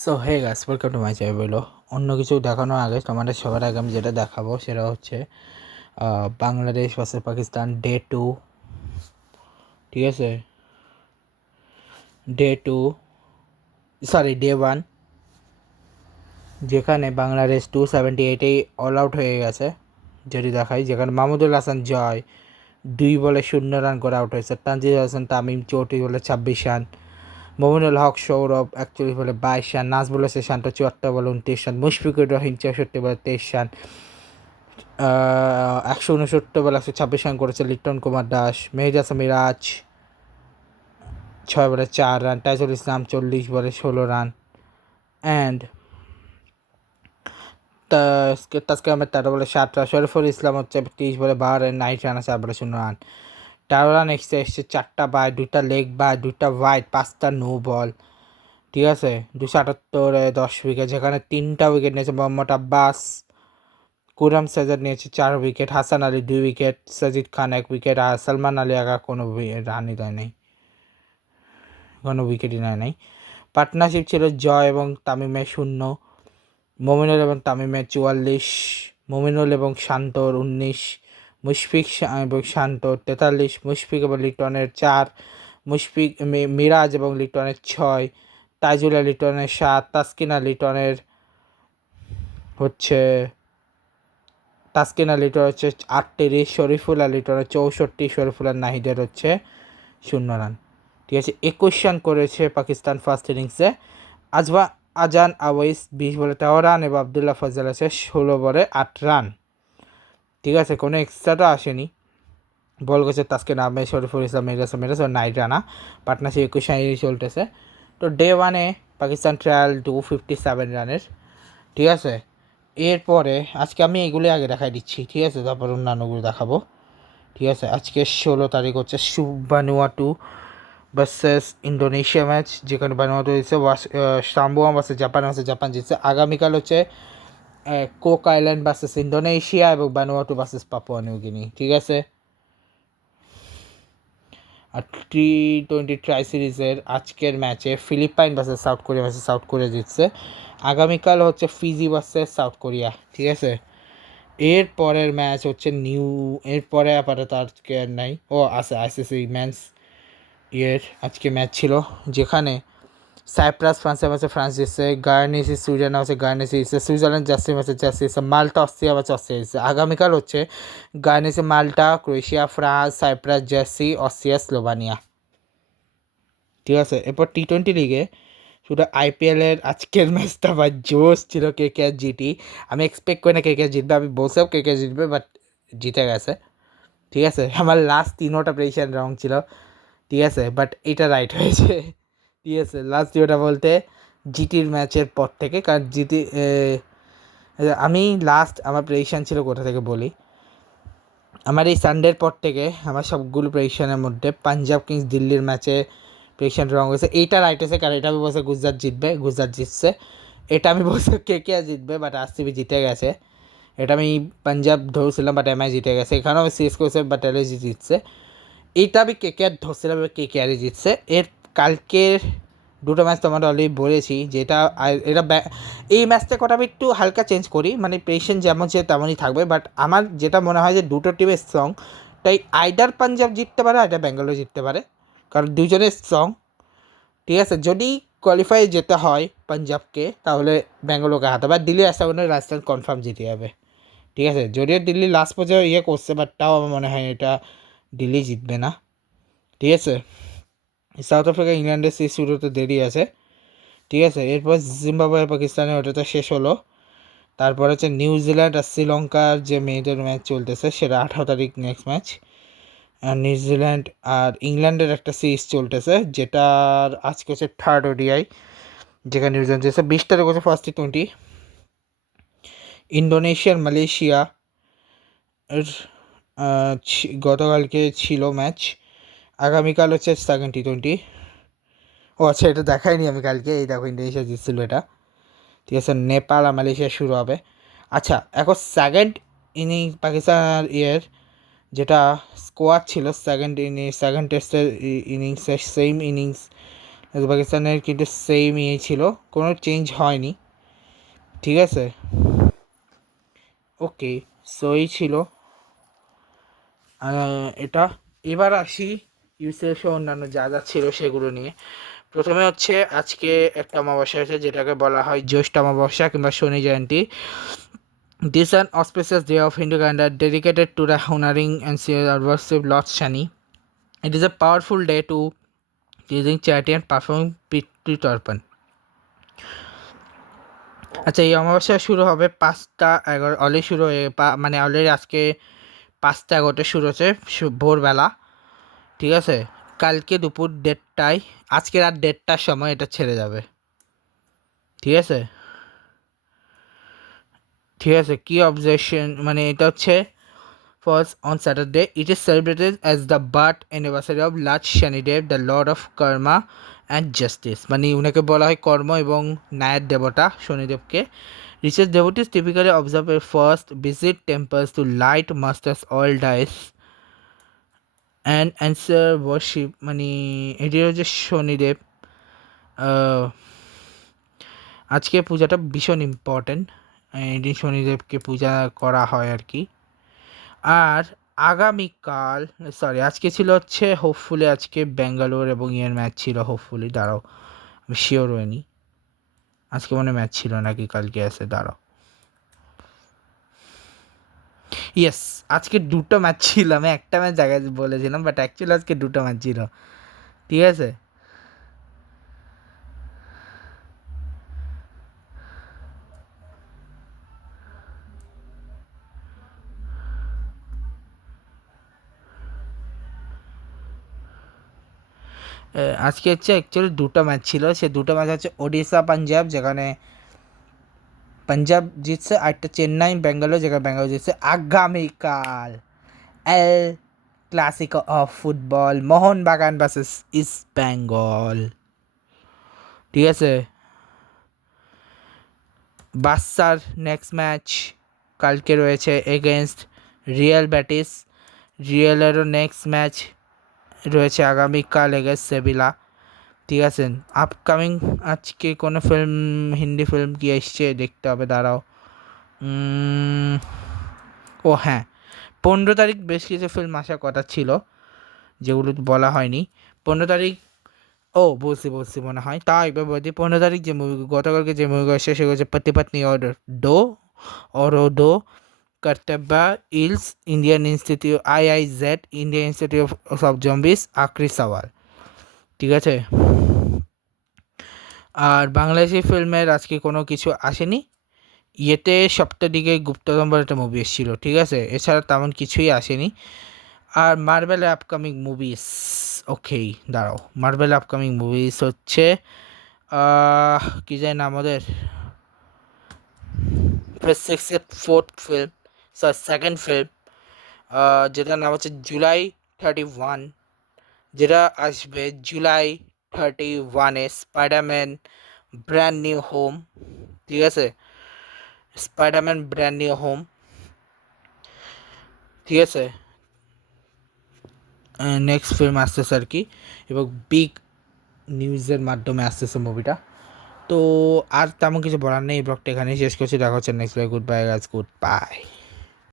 So hey guys, welcome to my channel. অন্য কিছু দেখানোর আগে তোমাদের সবার আগে আমি যেটা দেখাবো সেটা হচ্ছে বাংলাদেশ ভার্সেস পাকিস্তান ডে 2। ঠিক আছে, ডে 2, সরি ডে 1, যেখানে বাংলাদেশ 278-এই অল আউট হয়ে গেছে। যেটি দেখাই, যেখানে মাহমুদুল হাসান জয় 2 বলে 0 রান করে আউট হয়েছে। তানজিদ হাসান তামিম 34 বলে 26 রান, মমিনুল হক সৌরভ 41 বলে 22 রান, নাজবুল হাসান শান্ত 74 বলে 29 রান, মুশফিকুর রহিম 64 বলে 23 রান, 169 বলে 126 রান করেছে লিটন কুমার দাস। মেহেদি হাসান মিরাজ 6 বলে 4 রান, তাইজুল ইসলাম 40 বলে 16 রান, অ্যান্ড তাসকিন আহমেদ 13 বলে 7 রান, শরীফুল ইসলাম হচ্ছে 30 বলে 12 রান, 9 রান আছে 8 বলে 0 রান। 13 রান এসছে 4টা বাই, 2টা লেগ বাই, 2টা ওয়াইড, 5টা নো বল। ঠিক আছে, 278-এ 10 উইকেট, যেখানে 3টা উইকেট নিয়েছে মোহাম্মদ আব্বাস। কুরাম সাজাদ নিয়েছে 4 উইকেট, হাসান আলী 2 উইকেট, সাজিদ খান 1 উইকেট, আর সালমান আলী আগা কোনো রানই দেয় নাই, কোনো উইকেটই নেয় নাই। পার্টনারশিপ ছিল জয় এবং তামিমের 0, মমিনুল এবং তামিমের 44, মমিনুল এবং শান্তর 19, মুশফিক এবং শান্তর 43, মুশফিক এবং লিটনের 4, মুশফিক মিরাজ এবং লিটনের 6, তাইজুল লিটনের 7, তাসকিনা লিটনের হচ্ছে 38, শরীফুল লিটনের 64, শরীফুল নাহিদের হচ্ছে 0 রান। ঠিক আছে, 21 রান করেছে পাকিস্তান ফার্স্ট ইনিংসে। আজান আওয়াইস 20 বলে 13 রান এবং আবদুল্লাহ ফজল আছে 16 বলে 8 রান। ঠিক আছে, কোনো এক্সট্রাটা আসেনি। বল করেছে তাসকিন আহমেদ, শরীফুল ইসলাম, মিরাজ 9 রানা। পার্টনারশিপ 21 রানেরই চলতেছে। তো ডে 1-এ পাকিস্তান ট্রায়াল 257 রানের। ঠিক আছে, এরপরে আজকে আমি এগুলি আগে দেখাই দিচ্ছি। ঠিক আছে, তারপর অন্যান্যগুলো দেখাবো। ঠিক আছে, আজকে 16 তারিখ হচ্ছে ভানুয়াটু ভার্সেস ইন্দোনেশিয়া ম্যাচ, যেখানে ভানুয়াটু হচ্ছে সাম্বোয়া ভার্সেস জাপান জিতছে। আগামীকাল হচ্ছে কোক আইল্যান্ড ভার্সেস ইন্দোনেশিয়া এবং ভানুয়াটু ভার্সেস পাপুয়া নিউগিনি। ঠিক আছে, আর T20 ট্রাই সিরিজের আজকের ম্যাচে ফিলিপাইন ভার্সেস সাউথ কোরিয়া জিতছে। আগামীকাল হচ্ছে ফিজি ভার্সেস সাউথ কোরিয়া। ঠিক আছে, এর পরের ম্যাচ হচ্ছে এরপরে আপাতত আজকে আর নাই। আছে আইসিসি মেন্স আজকে ম্যাচ ছিল, যেখানে সাইপ্রাস ফ্রান্সের ম্যাচে ফ্রান্স জিতছে, গায়ানিসি সুইডেন আছে গায়ানিসি জিতছে, সুইজারল্যান্ড জার্সি ম্যাচে জার্সি জিতছে, মাল্টা অস্ট্রিয়া ম্যাচে অস্ট্রিয়া জিতছে। আগামীকাল হচ্ছে গায়ানিসি Malta, Croatia France, Cyprus Jersey, Austria Slovenia. ঠিক আছে, এরপর T20 লিগে শুধু আইপিএলের আজকের ম্যাচটা বা জোশ ছিল KKR জিটি। আমি এক্সপেক্ট করি না KKR জিতবে, আমি বলছিলাম KKR জিতবে, বাট জিতে গেছে। ঠিক আছে, আমার লাস্ট 3টা প্রেডিকশন রং ছিল। ঠিক আছে, বাট এটা রাইট হয়েছে। ঠিক আছে, লাস্ট 2টা বলতে জিটির ম্যাচের পর থেকে, কারণ আমি লাস্ট আমার প্রেডিকশান ছিল কোথা থেকে বলি, আমার এই সানডের পর থেকে আমার সবগুলো প্রেডিকশানের মধ্যে পাঞ্জাব কিংস দিল্লির ম্যাচে প্রেডিকশান রং হয়েছে। এইটা রাইট হয়েছে, কারণ এটা আমি বলছি গুজরাট জিতবে, গুজরাট জিতছে। এটা আমি বলছি KKR জিতবে, বাট RCB জিতে গেছে। এটা আমি পাঞ্জাব ধরছিলাম, বাট MI জিতে গেছে। এখানেও আমি সিএস করেছে, বাট LSG জিতছে। এইটা আমি KKR ধরছিলাম, KKRই জিতছে। এর কালকের 2টো ম্যাচ তোমাদের অলরেডি বলেছি, যেটা এই ম্যাচটা কটা আমি একটু হালকা চেঞ্জ করি, মানে পেশেন্ট যেমন সে তেমনই থাকবে। বাট আমার যেটা মনে হয় যে দুটো টিমের স্ট্রং, তাই আইদার পাঞ্জাব জিততে পারে, আইদার ব্যাঙ্গালোর জিততে পারে, কারণ দুজনের স্ট্রং। ঠিক আছে, যদি কোয়ালিফাই যেতে হয় পাঞ্জাবকে, তাহলে ব্যাঙ্গালোরকে হারাতে আর দিল্লি আসতে পারে, রাজস্থান কনফার্ম জিতে যাবে। ঠিক আছে, যদিও দিল্লি লাস্ট পর্যায়ে করছে, বাট তাও আমার মনে হয় এটা দিল্লি জিতবে না। ঠিক আছে, সাউথ আফ্রিকা ইংল্যান্ডের সিরিজ শুরু হতে দেরি আছে। ঠিক আছে, এরপর জিম্বাবুয়ে পাকিস্তানের ওটাতে শেষ হলো। তারপর হচ্ছে নিউজিল্যান্ড আর শ্রীলঙ্কার যে মেয়েদের ম্যাচ চলতেছে, সেটা 18 তারিখ নেক্সট ম্যাচ। আর নিউজিল্যান্ড আর ইংল্যান্ডের একটা সিরিজ চলতেছে, যেটার আজকে হচ্ছে 3rd ODI, যেখানে নিউজিল্যান্ড যেছে 20 তারিখ হচ্ছে ফার্স্ট T20। ইন্দোনেশিয়ার মালয়েশিয়া এর গতকালকে ছিল ম্যাচ। আগামীকাল হচ্ছে 2nd T20। আচ্ছা, এটা দেখাইনি আমি কালকে, এই দেখো ইন্দোনেশিয়া জিতছিল এটা। ঠিক আছে, নেপাল আর মালয়েশিয়া শুরু হবে। আচ্ছা, এখন সেকেন্ড ইনিংস পাকিস্তান যেটা স্কোয়াড ছিল সেকেন্ড টেস্টের ইনিংসের সেম ইনিংস পাকিস্তানের কিন্তু সেম ইয়ে ছিল, কোনো চেঞ্জ হয়নি, ঠিক আছে। ওকে, সো এই ছিল এটা। এবার আসি ইউসিএফ অন্যান্য যা যা ছিল সেগুলো নিয়ে। প্রথমে হচ্ছে আজকে একটা অমাবস্যা আছে যেটাকে বলা হয় জ্যৈষ্ঠ অমাবস্যা কিংবা শনি জয়ন্তী। This is an auspicious day of Hindu calendar dedicated to the honoring and worship Lord Shani. It is a powerful day to using charity and performing Pitru Tarpan. আচ্ছা, এই অমাবস্যা শুরু হবে 5:11, অলরেডি শুরু হয়ে মানে অলরেডি আজকে 5:11 শুরু হচ্ছে ভোরবেলা, ঠিক আছে। কালকে দুপুর 1:30টায়, আজকে রাত 1:30টার সময় এটা ছেড়ে যাবে, ঠিক আছে। ঠিক আছে, কি অবজেকশন মানে এটা হচ্ছে first on Saturday it is celebrated as the birth anniversary of lord Shanidev the lord of karma and justice, মানে উনাকে বলা হয় কর্ম এবং ন্যায়ের দেবতা শনিদেবকে। Recharge devotees typically observe a fast visit temples to light mustard oil diyas and answer worship, মানে এটি হচ্ছে শনিদেব। আজকে পূজাটা ভীষণ ইম্পর্ট্যান্ট, এদিন শনিদেবকে পূজা করা হয় আর কি। আর আগামীকাল আজকে ছিল হচ্ছে হোপফুলি আজকে ব্যাঙ্গালোর এবং ইয়ের ম্যাচ ছিল, হোপফুলি দাঁড়াও আমি শিওর হইনি, আজকে মনে ম্যাচ ছিল নাকি কালকে আছে, দাঁড়াও। ইয়েস, আজকে দুটো ম্যাচ ছিল, আমি একটা ম্যাচ জায়গায় বলেছিলাম বাট অ্যাকচুয়ালি আজকে দুটো ম্যাচ ছিল, ঠিক আছে। আজকে হচ্ছে অ্যাকচুয়ালি দুটো ম্যাচ ছিল, সে দুটো ম্যাচ হচ্ছে ওডিশা পাঞ্জাব যেখানে পাঞ্জাব জিতছে, আরেকটা চেন্নাই বেঙ্গালোর যেখানে বেঙ্গালোর জিতছে। আগামীকাল El Clasico of football, Mohun Bagan versus East Bengal, ঠিক আছে। বার্সার নেক্সট ম্যাচ কালকে রয়েছে এগেনস্ট রিয়াল ব্যাটিস, রিয়ালেরও নেক্সট ম্যাচ রয়েছে আগামীকাল এগেনস্ট সেভিলা, ঠিক আছে। আপকামিং আজকে কোনো ফিল্ম, হিন্দি ফিল্ম কি এসছে দেখতে হবে, দাঁড়াও। ও হ্যাঁ, 15 তারিখ বেশ কিছু ফিল্ম আসার কথা ছিল যেগুলো বলা হয়নি। 15 তারিখ বলছি মনে হয়, তাও একবার বলছি। 15 তারিখ যে মুভি, গতকালকে যে মুভি এসছে সেগুলো হচ্ছে পতি পত্নী ডো কর্তব্য, ইলস, Indian Institute IIZ, Indian Institute of zombies, আখরি সওয়াল, ঠিক আছে। আর বাংলাদেশি ফিল্মের আজকে কোনো কিছু আসেনি। ইয়েতে সপ্তাহদিকে গুপ্তধন বলে একটা মুভি এসেছিল, ঠিক আছে, এছাড়া তেমন কিছুই আসেনি। আর মার্বেল আপকামিং মুভিস, ওকে দাঁড়াও, মার্বেল আপকামিং মুভিস হচ্ছে কী যায় না আমাদের ফোর্থ ফিল্ম, সেকেন্ড ফিল্ম, যেটার নাম হচ্ছে জুলাই 31, যেটা আসবে জুলাই 31-এ স্পাইডারম্যান ব্র্যান্ড নিউ হোম, ঠিক আছে, স্পাইডারম্যান ব্র্যান্ড নিউ হোম, ঠিক আছে। নেক্সট ফিল্ম আসতেছে আর কি, এবং বিগ নিউজের মাধ্যমে আসতেছে মুভিটা। তো আর তেমন কিছু বলার নেই, এই ব্লগটা এখানেই শেষ করছি, দেখা হচ্ছে নেক্সট ব্লগে। Good bye guys, good bye.